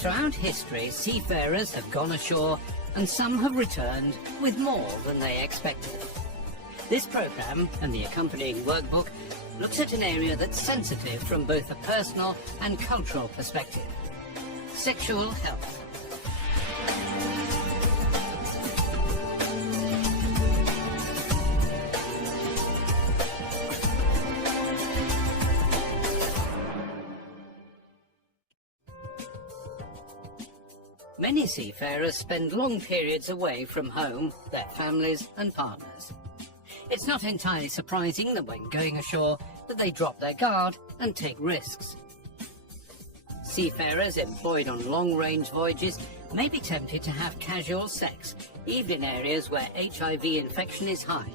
Throughout history, seafarers have gone ashore and some have returned with more than they expected. This programme and the accompanying workbook looks at an area that's sensitive from both a personal and cultural perspective: sexual health. Many seafarers spend long periods away from home, their families and partners. It's not entirely surprising that when going ashore that they drop their guard and take risks. Seafarers employed on long-range voyages may be tempted to have casual sex, even in areas where HIV infection is high.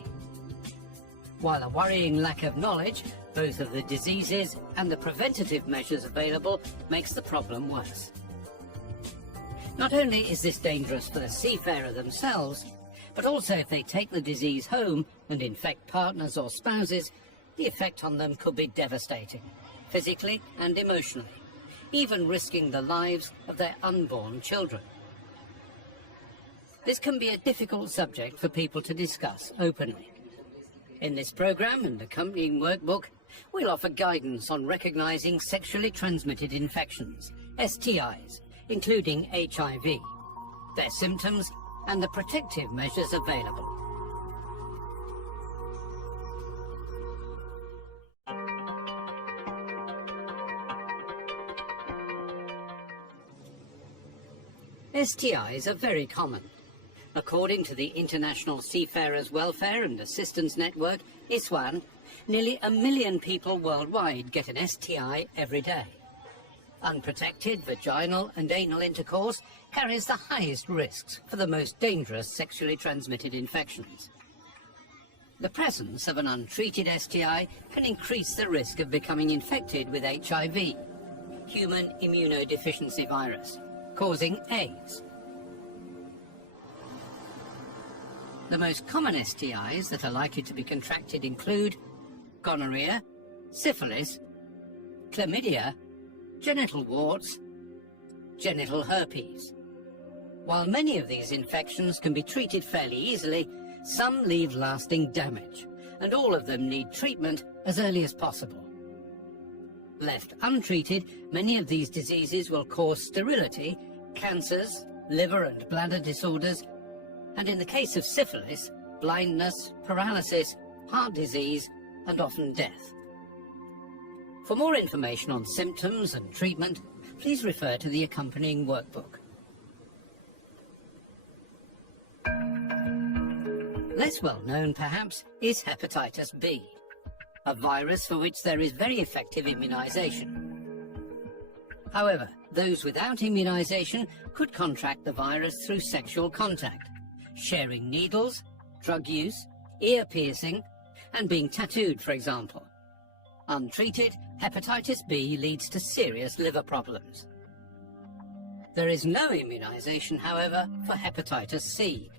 While a worrying lack of knowledge, both of the diseases and the preventative measures available, makes the problem worse. Not only is this dangerous for the seafarer themselves, but also if they take the disease home and infect partners or spouses, the effect on them could be devastating, physically and emotionally, even risking the lives of their unborn children. This can be a difficult subject for people to discuss openly. In this programme and accompanying workbook, we'll offer guidance on recognising sexually transmitted infections, STIs, including HIV, their symptoms and the protective measures available. STIs are very common. According to the International Seafarers Welfare and Assistance Network, ISWAN, nearly 1 million people worldwide get an STI every day. Unprotected vaginal and anal intercourse carries the highest risks for the most dangerous sexually transmitted infections. The presence of an untreated STI can increase the risk of becoming infected with HIV, human immunodeficiency virus, causing AIDS. The most common STIs that are likely to be contracted include gonorrhea, syphilis, chlamydia, genital warts, genital herpes. While many of these infections can be treated fairly easily, some leave lasting damage, and all of them need treatment as early as possible. Left untreated, many of these diseases will cause sterility, cancers, liver and bladder disorders, and in the case of syphilis, blindness, paralysis, heart disease, and often death. For more information on symptoms and treatment, please refer to the accompanying workbook. Less well known, perhaps, is hepatitis B, a virus for which there is very effective immunization. However, those without immunization could contract the virus through sexual contact, sharing needles, drug use, ear piercing, and being tattooed, for example. Untreated, hepatitis B leads to serious liver problems. There is no immunization, however, for hepatitis C,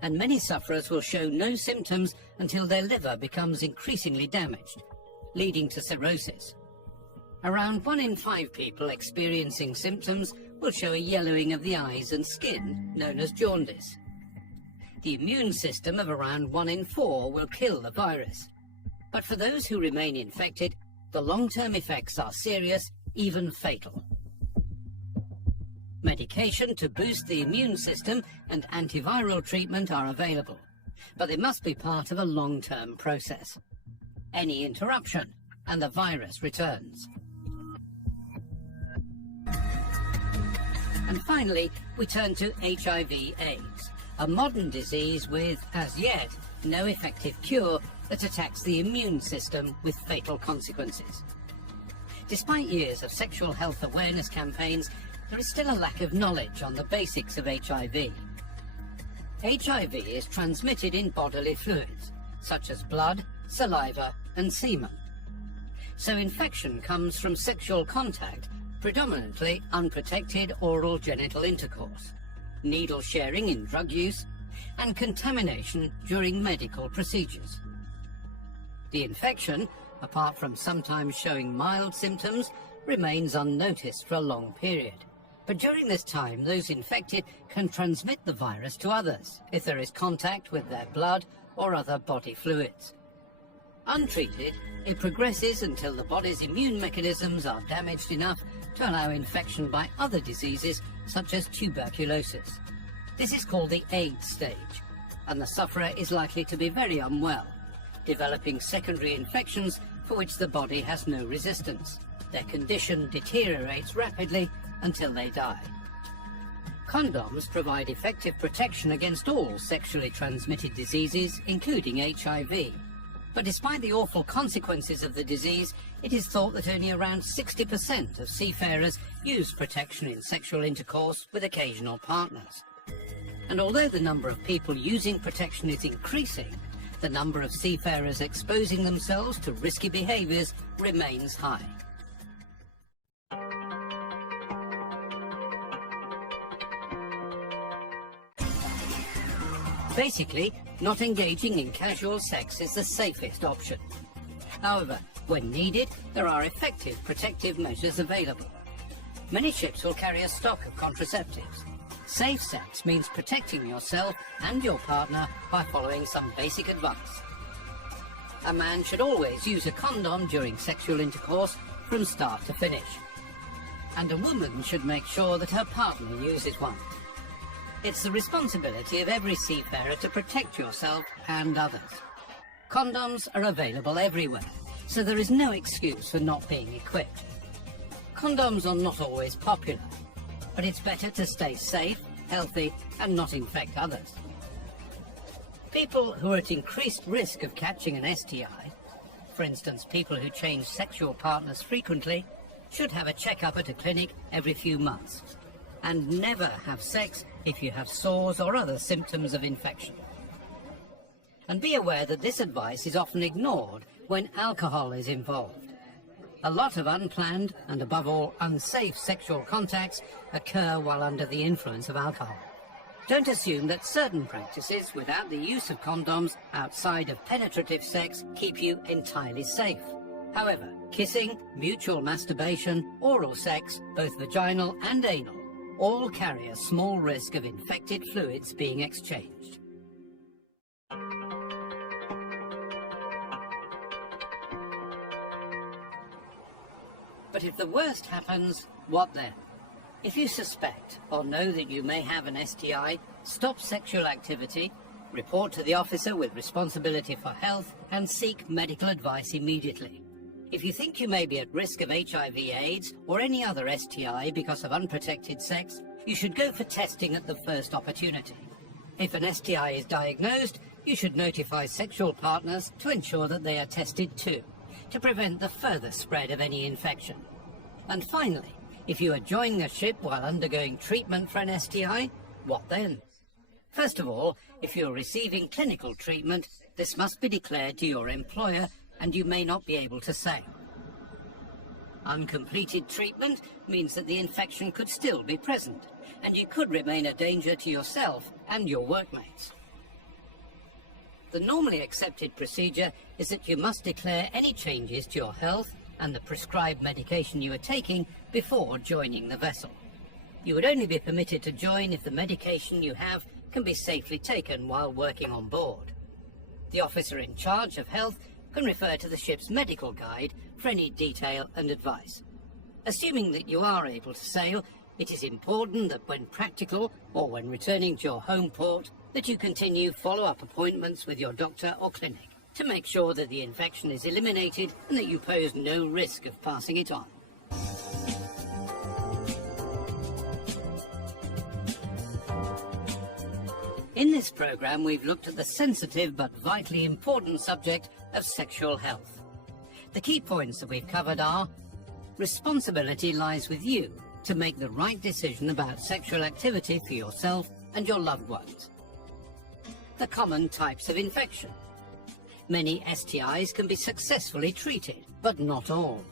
and many sufferers will show no symptoms until their liver becomes increasingly damaged, leading to cirrhosis. Around 1 in 5 people experiencing symptoms will show a yellowing of the eyes and skin, known as jaundice. The immune system of around 1 in 4 will kill the virus. But for those who remain infected, the long-term effects are serious, even fatal. Medication to boost the immune system and antiviral treatment are available, but they must be part of a long-term process. Any interruption, and the virus returns. And finally, we turn to HIV/AIDS, a modern disease with, as yet, no effective cure that attacks the immune system with fatal consequences. Despite years of sexual health awareness campaigns, there is still a lack of knowledge on the basics of HIV. HIV is transmitted in bodily fluids, such as blood, saliva, and semen. So infection comes from sexual contact, predominantly unprotected oral genital intercourse, needle sharing in drug use, and contamination during medical procedures. The infection, apart from sometimes showing mild symptoms, remains unnoticed for a long period, But during this time, those infected can transmit the virus to others if there is contact with their blood or other body fluids. Untreated, it progresses until the body's immune mechanisms are damaged enough to allow infection by other diseases such as tuberculosis. This is called the AIDS stage, and the sufferer is likely to be very unwell, developing secondary infections for which the body has no resistance. Their condition deteriorates rapidly until they die. Condoms provide effective protection against all sexually transmitted diseases, including HIV. But despite the awful consequences of the disease, it is thought that only around 60% of seafarers use protection in sexual intercourse with occasional partners. And although the number of people using protection is increasing, the number of seafarers exposing themselves to risky behaviours remains high. Basically, not engaging in casual sex is the safest option. However, when needed, there are effective protective measures available. Many ships will carry a stock of contraceptives. Safe sex means protecting yourself and your partner by following some basic advice. A man should always use a condom during sexual intercourse from start to finish. And a woman should make sure that her partner uses one. It's the responsibility of every seafarer to protect yourself and others. Condoms are available everywhere, so there is no excuse for not being equipped. Condoms are not always popular, but it's better to stay safe, healthy, and not infect others. People who are at increased risk of catching an STI, for instance people who change sexual partners frequently, should have a checkup at a clinic every few months. And never have sex if you have sores or other symptoms of infection. And be aware that this advice is often ignored when alcohol is involved. A lot of unplanned and above all unsafe sexual contacts occur while under the influence of alcohol. Don't assume that certain practices without the use of condoms outside of penetrative sex keep you entirely safe. However, kissing, mutual masturbation, oral sex, both vaginal and anal, all carry a small risk of infected fluids being exchanged. But if the worst happens, what then? If you suspect or know that you may have an STI, stop sexual activity, report to the officer with responsibility for health, and seek medical advice immediately. If you think you may be at risk of HIV/AIDS or any other STI because of unprotected sex, you should go for testing at the first opportunity. If an STI is diagnosed, you should notify sexual partners to ensure that they are tested too, to prevent the further spread of any infection. And finally, if you are joining a ship while undergoing treatment for an STI, what then? First of all, if you're receiving clinical treatment, this must be declared to your employer and you may not be able to sail. Uncompleted treatment means that the infection could still be present, and you could remain a danger to yourself and your workmates. The normally accepted procedure is that you must declare any changes to your health and the prescribed medication you are taking before joining the vessel. You would only be permitted to join if the medication you have can be safely taken while working on board. The officer in charge of health can refer to the ship's medical guide for any detail and advice. Assuming that you are able to sail, it is important that when practical or when returning to your home port, that you continue follow-up appointments with your doctor or clinic to make sure that the infection is eliminated and that you pose no risk of passing it on. In this program, we've looked at the sensitive but vitally important subject of sexual health. The key points that we've covered are: responsibility lies with you to make the right decision about sexual activity for yourself and your loved ones. The common types of infection. Many STIs can be successfully treated, but not all.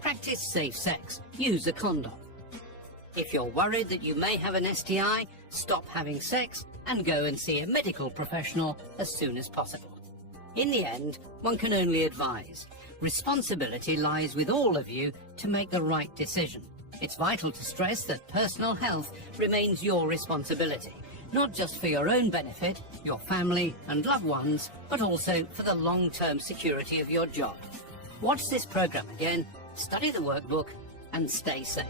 Practice safe sex. Use a condom. If you're worried that you may have an STI, stop having sex and go and see a medical professional as soon as possible. In the end, one can only advise. Responsibility lies with all of you to make the right decision, It's vital to stress that personal health remains your responsibility, not just for your own benefit, your family and loved ones, but also for the long-term security of your job. Watch this program again, study the workbook, and stay safe.